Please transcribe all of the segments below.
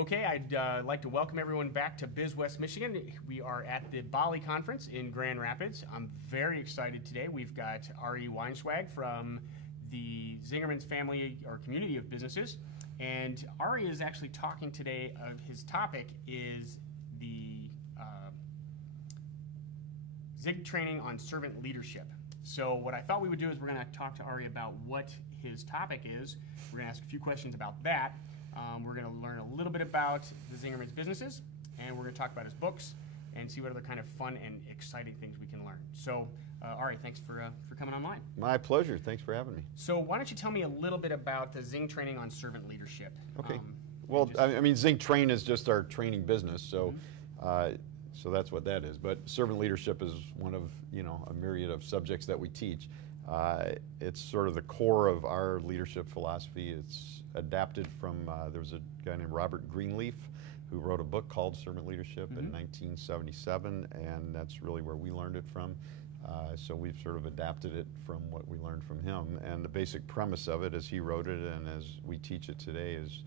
Okay, I'd like to welcome everyone back to BizWestMichigan. We are at the BALLE Conference in Grand Rapids. I'm very excited today. We've got Ari Weinzweig from the Zingerman's family or community of businesses. And Ari is actually talking today, his topic is the Zig training on servant leadership. So what I thought we would do is we're going to talk to Ari about what his topic is. We're going to ask a few questions about that. We're going to learn a little bit about the Zingerman's businesses, and we're going to talk about his books and see what other kind of fun and exciting things we can learn. So, Ari, thanks for coming online. My pleasure. Thanks for having me. So why don't you tell me a little bit about the Zing training on servant leadership? Okay. Well, I mean, ZingTrain is just our training business, so so that's what that is. But servant leadership is one of a myriad of subjects that we teach. It's sort of the core of our leadership philosophy. It's adapted from, there was a guy named Robert Greenleaf who wrote a book called Servant Leadership in 1977, and that's really where we learned it from. So we've sort of adapted it from what we learned from him. And the basic premise of it, as he wrote it and as we teach it today, is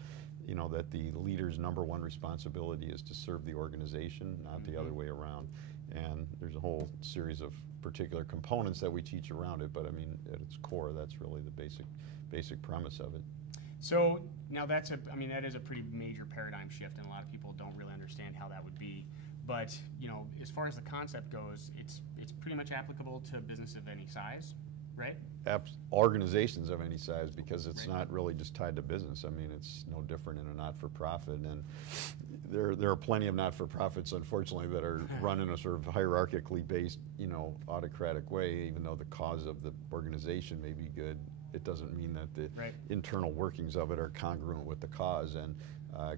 that the leader's #1 responsibility is to serve the organization, not the other way around. And there's a whole series of particular components that we teach around it, but I mean, at its core, that's really the basic premise of it. So now that is a pretty major paradigm shift, and a lot of people don't really understand how that would be. But as far as the concept goes, it's pretty much applicable to business of any size, right? Organizations of any size, because it's not really just tied to business. I mean, it's no different in a not-for-profit, and there are plenty of not-for-profits, unfortunately, that are run in a sort of hierarchically based, autocratic way. Even though the cause of the organization may be good, it doesn't mean that the internal workings of it are congruent with the cause. And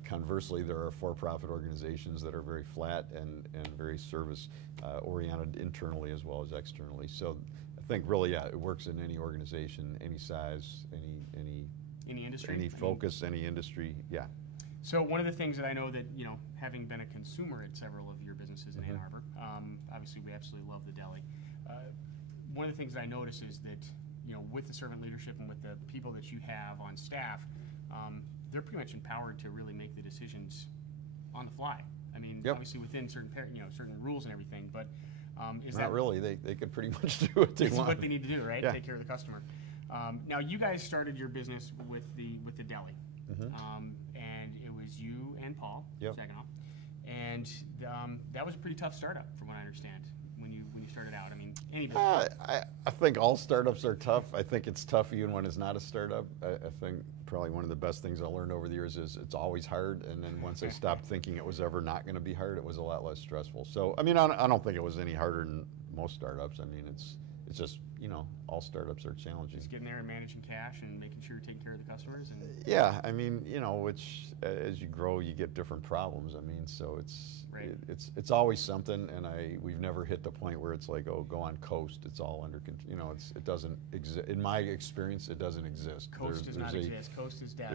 conversely, there are for-profit organizations that are very flat and very service-oriented internally as well as externally. So I think really, it works in any organization, any size, any industry, any focus, any industry. Yeah. So one of the things that I know that, having been a consumer at several of your businesses in Ann Arbor, obviously we absolutely love the deli. One of the things that I notice is that, with the servant leadership and with the people that you have on staff, they're pretty much empowered to really make the decisions on the fly. I mean, obviously within certain rules and everything, but is not really. They could pretty much do what they want. That's what they need to do, right? Yeah. Take care of the customer. Now, you guys started your business with the deli, and it was you and Paul, second off, and that was a pretty tough startup, from what I understand. When you started out, I mean, any business. I think all startups are tough. I think it's tough even when it's not a startup. I think probably one of the best things I learned over the years is it's always hard, and then once I stopped thinking it was ever not going to be hard, it was a lot less stressful. So, I mean, I don't think it was any harder than most startups. I mean, it's just, all startups are challenging. Just getting there and managing cash and making sure you're taking care of the customers. And yeah, I mean, which as you grow, you get different problems. I mean, so it's always something, and we've never hit the point where it's like, oh, go on coast. It's all under control. It doesn't exist. In my experience, it doesn't exist. Coast does not exist. Coast is death.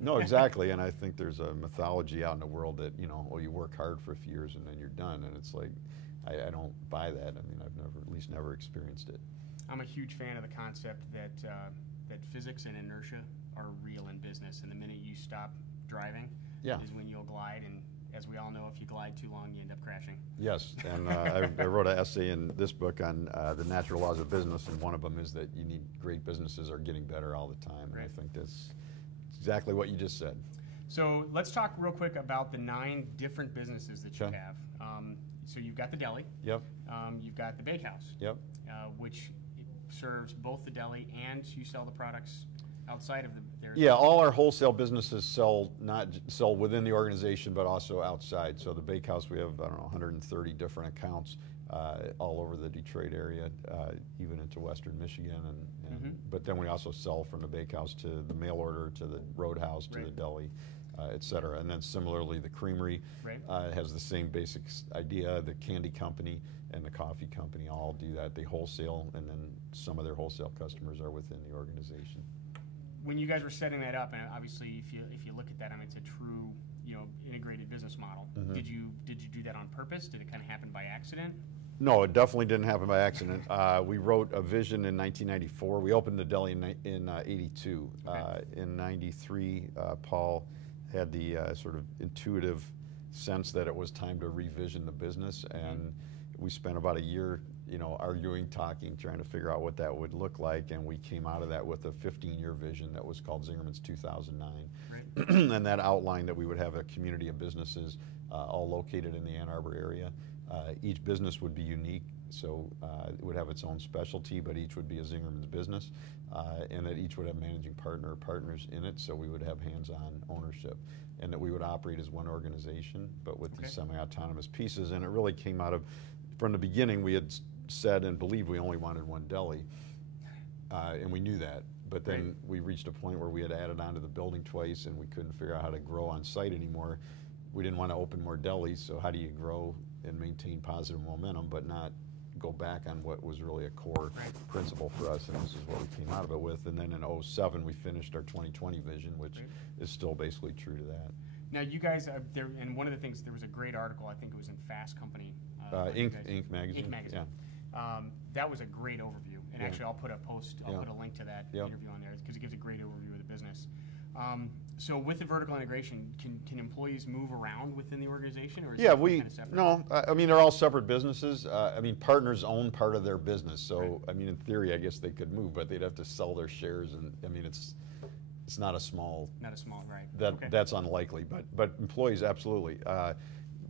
No, exactly. And I think there's a mythology out in the world that you work hard for a few years and then you're done, and it's like, I don't buy that. I mean, I've at least never experienced it. I'm a huge fan of the concept that physics and inertia are real in business, and the minute you stop driving is when you'll glide. And as we all know, if you glide too long, you end up crashing. Yes, and I wrote an essay in this book on the natural laws of business, and one of them is that great businesses are getting better all the time. And I think that's exactly what you just said. So let's talk real quick about the 9 different businesses that you have. So you've got the deli. Yep. You've got the bakehouse. Yep. Which serves both the deli and you sell the products outside of their. Yeah, all our wholesale businesses sell within the organization, but also outside. So the bakehouse, we have 130 different accounts all over the Detroit area, even into Western Michigan, but then we also sell from the bakehouse to the mail order, to the roadhouse, to the deli, et cetera. And then similarly, the creamery has the same basic idea. The candy company and the coffee company all do that. They wholesale, and then some of their wholesale customers are within the organization. When you guys were setting that up, and obviously if you look at that, I mean, it's a true integrated business model. Did you do that on purpose? Did it kind of happen by accident? No, it definitely didn't happen by accident. We wrote a vision in 1994. We opened the deli in 82. In 93, Paul had the sort of intuitive sense that it was time to revision the business, and we spent about a year, arguing, talking, trying to figure out what that would look like, and we came out of that with a 15-year vision that was called Zingerman's 2009. Right. And that outlined that we would have a community of businesses all located in the Ann Arbor area. Each business would be unique, so it would have its own specialty, but each would be a Zingerman's business, and that each would have managing partner or partners in it, so we would have hands-on ownership, and that we would operate as one organization, but with these semi-autonomous pieces. And it really came out of, from the beginning, we had said and believed we only wanted one deli, and we knew that. But then we reached a point where we had added on to the building twice, and we couldn't figure out how to grow on site anymore. We didn't want to open more delis, so how do you grow and maintain positive momentum, but not go back on what was really a core principle for us, and this is what we came out of it with. And then in 2007, we finished our 2020 vision, which is still basically true to that. Now, you guys, and one of the things, there was a great article, I think it was in Fast Company. Inc. Magazine. Inc. Magazine. Yeah. That was a great overview. And actually, I'll put a link to that interview on there, because it gives a great overview of the business. So with the vertical integration, can employees move around within the organization, or is it kind of separate? No, I mean, they're all separate businesses. I mean, partners own part of their business, so I mean, in theory, I guess they could move, but they'd have to sell their shares, and I mean, it's not a small. Not a small, right? That's unlikely, but employees, absolutely.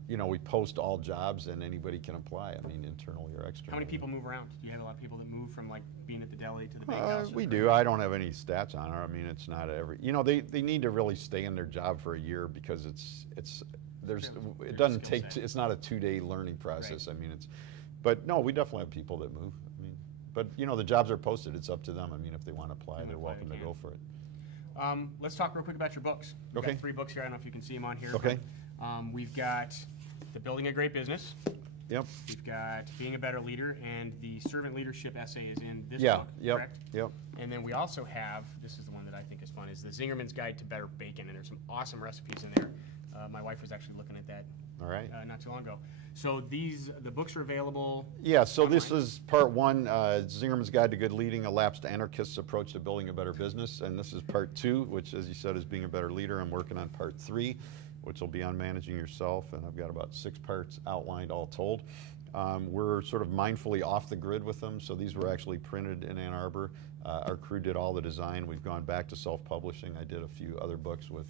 We post all jobs, and anybody can apply. I mean, internally or externally. How many people move around? Do you have a lot of people that move from like being at the deli to the bakehouse? We do. I don't have any stats on it. I mean, it's not every. They need to really stay in their job for a year, because it doesn't take. It's not a 2-day learning process. Right. I mean, but no, we definitely have people that move. I mean, but the jobs are posted. It's up to them. I mean, if they want to apply, they're welcome to go for it. Let's talk real quick about your books. We've got 3 books here. I don't know if you can see them on here. Okay. But, we've got The Building a Great Business. Yep. We've got Being a Better Leader, and the Servant Leadership essay is in this book, correct? Yep. And then we also have, this is the one that I think is fun, is the Zingerman's Guide to Better Bacon, and there's some awesome recipes in there. My wife was actually looking at that not too long ago. So the books are available. Yeah, so online. This is part 1, Zingerman's Guide to Good Leading, a Lapsed Anarchist's Approach to Building a Better Business. And this is part 2, which, as you said, is Being a Better Leader. I'm working on part 3, which will be on managing yourself, and I've got about 6 parts outlined all told. We're sort of mindfully off the grid with them, so these were actually printed in Ann Arbor. Our crew did all the design. We've gone back to self-publishing. I did a few other books with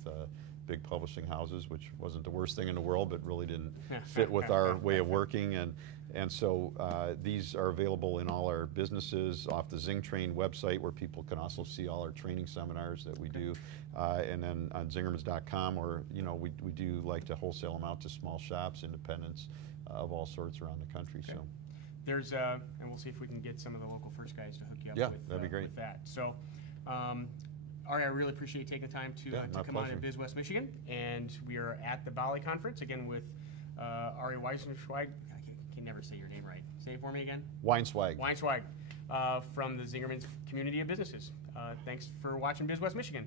big publishing houses, which wasn't the worst thing in the world, but really didn't fit with our way of working. And so these are available in all our businesses, off the ZingTrain website, where people can also see all our training seminars that we do, and then on zingermans.com, or we do like to wholesale them out to small shops, independents of all sorts around the country. So there's and we'll see if we can get some of the local first guys to hook you up with, that'd be great. With that. So Ari, I really appreciate you taking the time to come on in BizWestMichigan, and we are at the BALLE Conference again with Ari Weinzweig. I can never say your name right. Say it for me again. Weinzweig. From the Zingerman's Community of Businesses. Thanks for watching BizWestMichigan.